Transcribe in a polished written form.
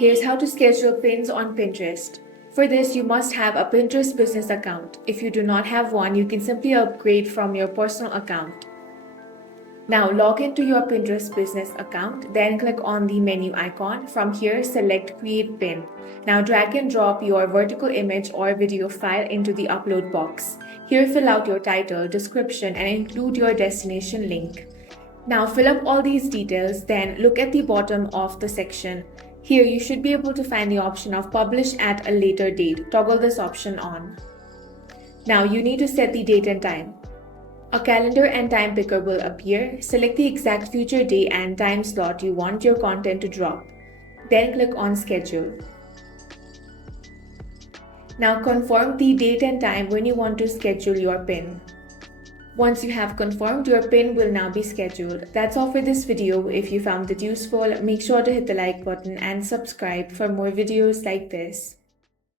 Here's how to schedule pins on Pinterest. For this, you must have a Pinterest business account. If you do not have one, you can simply upgrade from your personal account. Now log into your Pinterest business account, then click on the menu icon. From here, select Create Pin. Now drag and drop your vertical image or video file into the upload box. Here, fill out your title, description, and include your destination link. Now fill up all these details, then look at the bottom of the section. Here you should be able to find the option of publish at a later date. Toggle this option on. Now you need to set the date and time. A calendar and time picker will appear. Select the exact future day and time slot you want your content to drop. Then click on schedule. Now confirm the date and time when you want to schedule your pin. Once you have confirmed, your pin will now be scheduled. That's all for this video. If you found it useful, make sure to hit the like button and subscribe for more videos like this.